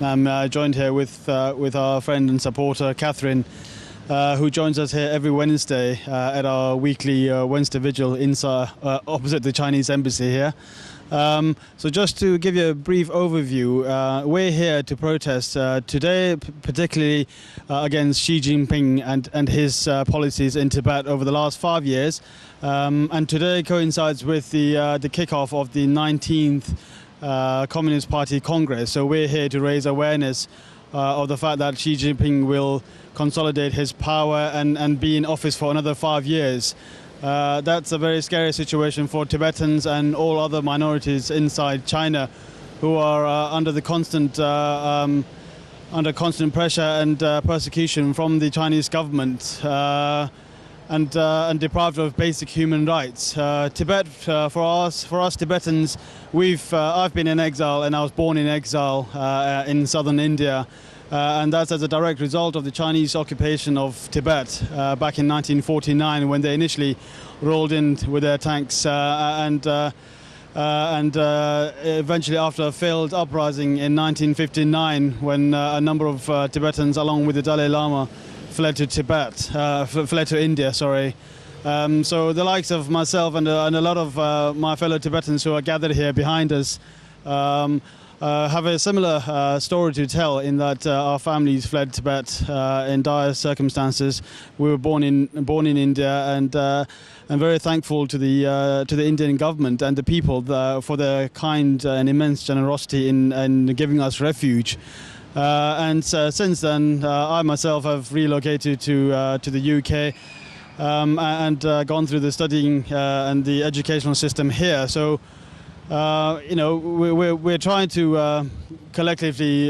I'm joined here with our friend and supporter Catherine, who joins us here every Wednesday at our weekly Wednesday vigil inside opposite the Chinese embassy here. So just to give you a brief overview, we're here to protest today, particularly against Xi Jinping and his policies in Tibet over the last 5 years. And today coincides with the kickoff of the 19th Communist Party Congress. So we're here to raise awareness of the fact that Xi Jinping will consolidate his power and be in office for another 5 years. That's a very scary situation for Tibetans and all other minorities inside China, who are under constant pressure and persecution from the Chinese government. And deprived of basic human rights. Tibet, for us Tibetans, I've been in exile, and I was born in exile in southern India, and that's as a direct result of the Chinese occupation of Tibet back in 1949, when they initially rolled in with their tanks and eventually, after a failed uprising in 1959, when a number of Tibetans, along with the Dalai Lama, fled to India. So the likes of myself and a lot of my fellow Tibetans who are gathered here behind us have a similar story to tell, in that our families fled Tibet in dire circumstances. We were born in India, and I'm very thankful to the Indian government and the people for their kind and immense generosity in giving us refuge. And since then, I myself have relocated to the UK and gone through the studying and the educational system here. So, we're trying to collectively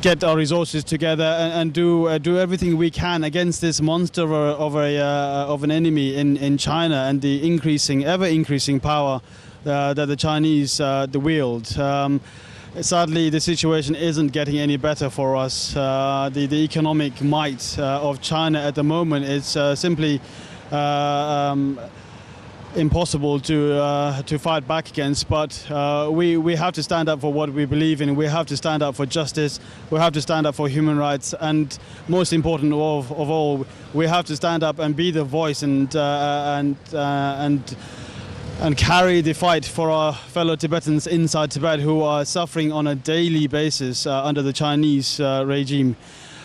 get our resources together and do everything we can against this monster of an enemy in China, and the ever increasing power that the Chinese wield. Sadly, the situation isn't getting any better for us. The economic might of China at the moment is simply impossible to fight back against. But we have to stand up for what we believe in. We have to stand up for justice. We have to stand up for human rights. And most important of all, we have to stand up and be the voice and carry the fight for our fellow Tibetans inside Tibet, who are suffering on a daily basis under the Chinese regime.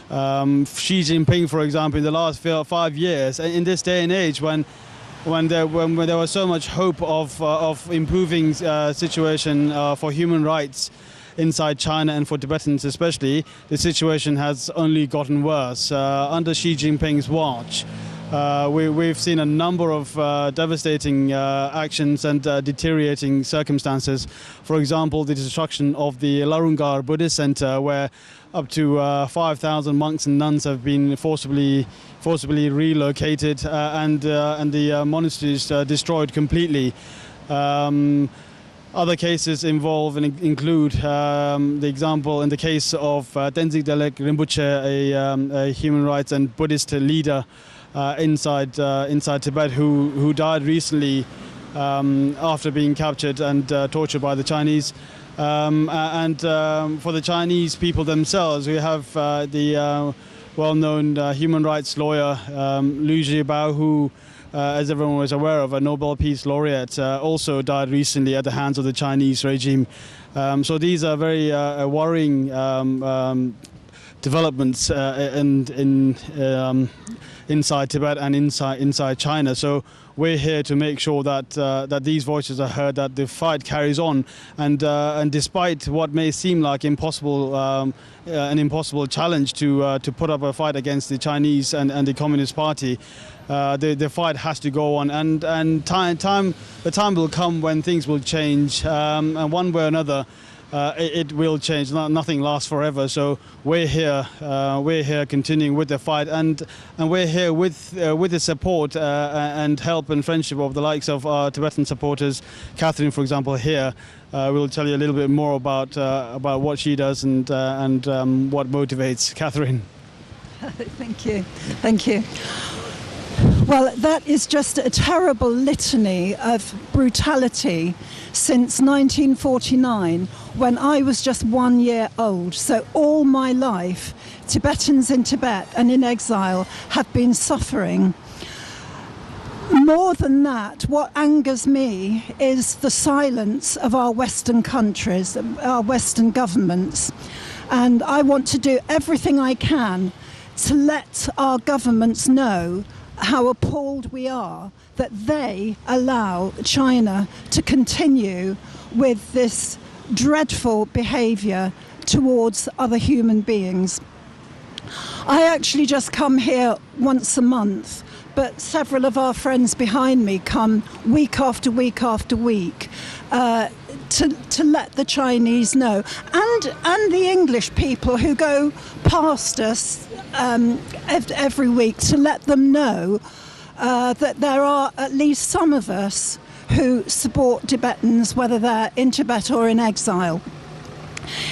Xi Jinping, for example, in the last 5 years, in this day and age when there was so much hope of improving situation for human rights inside China, and for Tibetans especially, the situation has only gotten worse. Under Xi Jinping's watch, we've seen a number of devastating actions and deteriorating circumstances. For example, the destruction of the Larungar Buddhist Center, where up to 5,000 monks and nuns have been forcibly relocated, and the monasteries destroyed completely. Other cases involve and include the example in the case of Tenzing Delek Rinpoche, a human rights and Buddhist leader inside Tibet, who died recently after being captured and tortured by the Chinese. And for the Chinese people themselves, we have the well-known human rights lawyer Liu Zhibao, who, as everyone was aware of, a Nobel Peace Laureate, also died recently at the hands of the Chinese regime. So these are very worrying developments inside Tibet and inside China. So we're here to make sure that these voices are heard, that the fight carries on, and despite what may seem like an impossible challenge to put up a fight against the Chinese and the Communist Party, the fight has to go on, and the time will come when things will change, and one way or another. It will change. Nothing lasts forever. So we're here continuing with the fight, and we're here with the support and help and friendship of the likes of our Tibetan supporters. Catherine, for example, here will tell you a little bit more about what she does and what motivates Catherine. Thank you. Well, that is just a terrible litany of brutality since 1949, when I was just 1 year old. So all my life, Tibetans in Tibet and in exile have been suffering. More than that, what angers me is the silence of our Western countries, our Western governments. And I want to do everything I can to let our governments know how appalled we are that they allow China to continue with this dreadful behaviour towards other human beings. I actually just come here once a month, but several of our friends behind me come week after week after week to let the Chinese know, and the English people who go past us every week, to let them know that there are at least some of us who support Tibetans, whether they're in Tibet or in exile.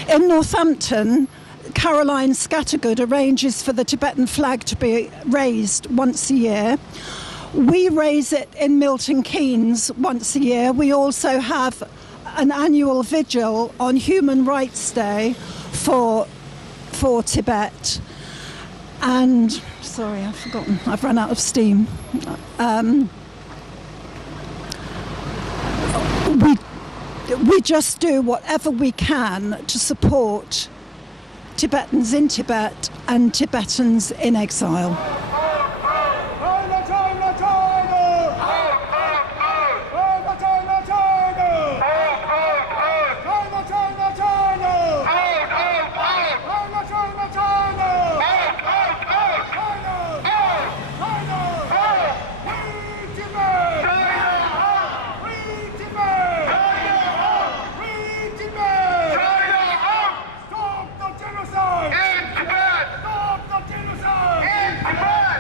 In Northampton, Caroline Scattergood arranges for the Tibetan flag to be raised once a year. We raise it in Milton Keynes once a year. We also have an annual vigil on Human Rights Day for Tibet. And, sorry, I've forgotten, I've run out of steam. We just do whatever we can to support Tibetans in Tibet and Tibetans in exile. Stop the genocide! In Tibet! Stop the genocide! In Tibet!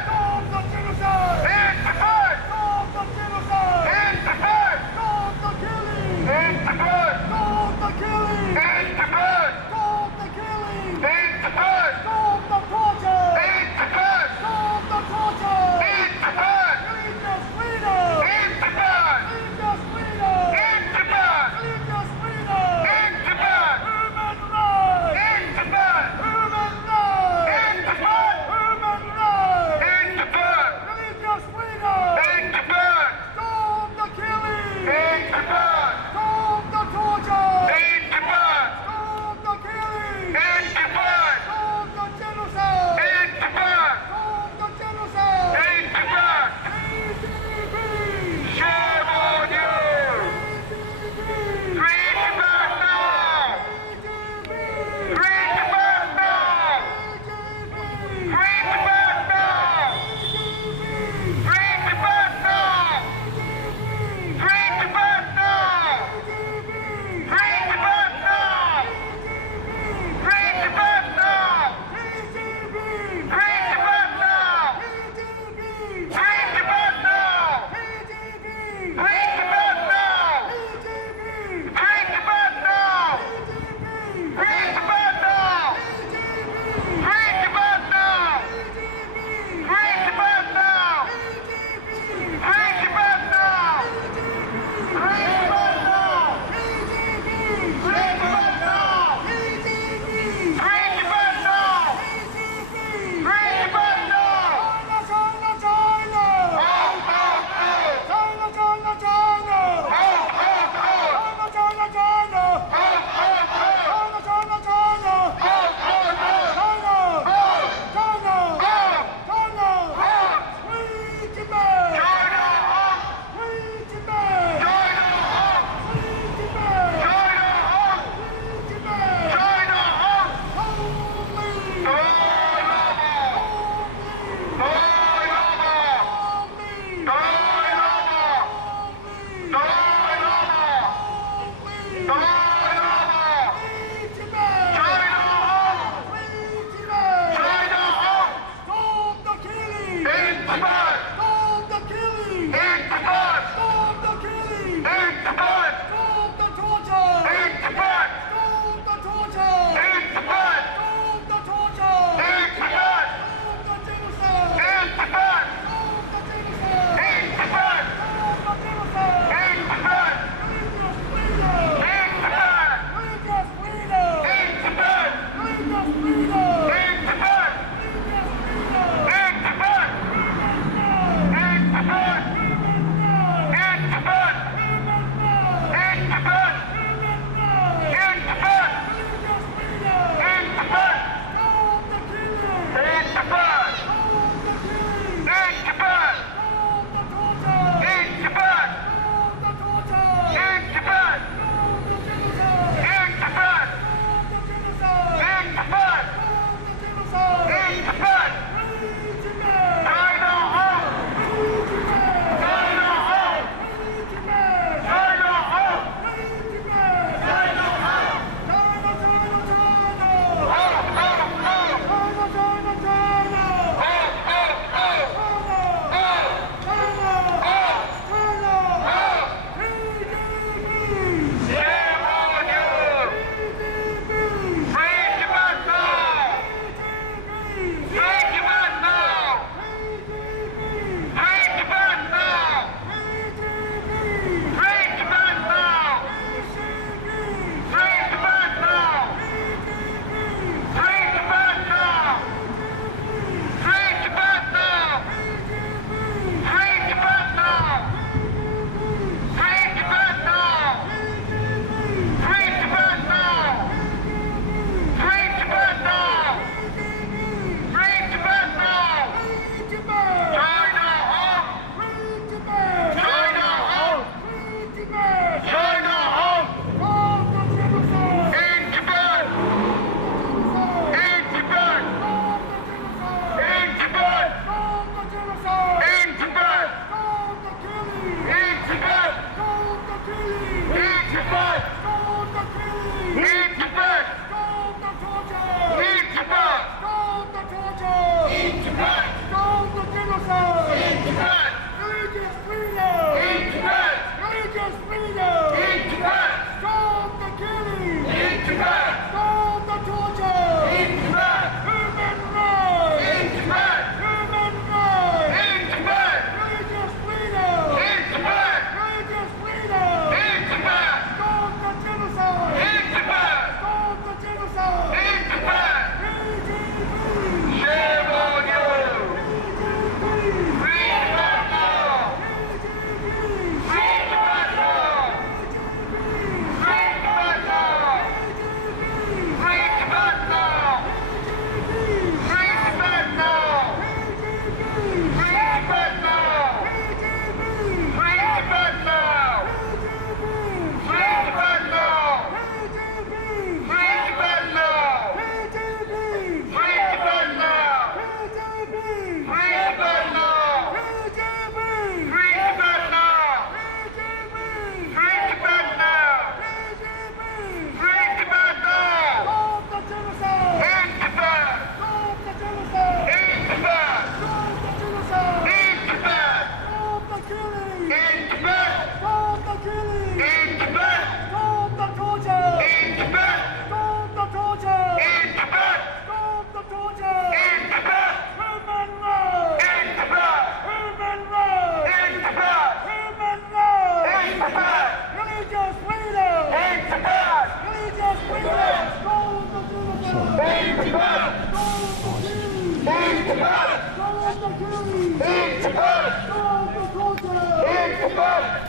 Tibet!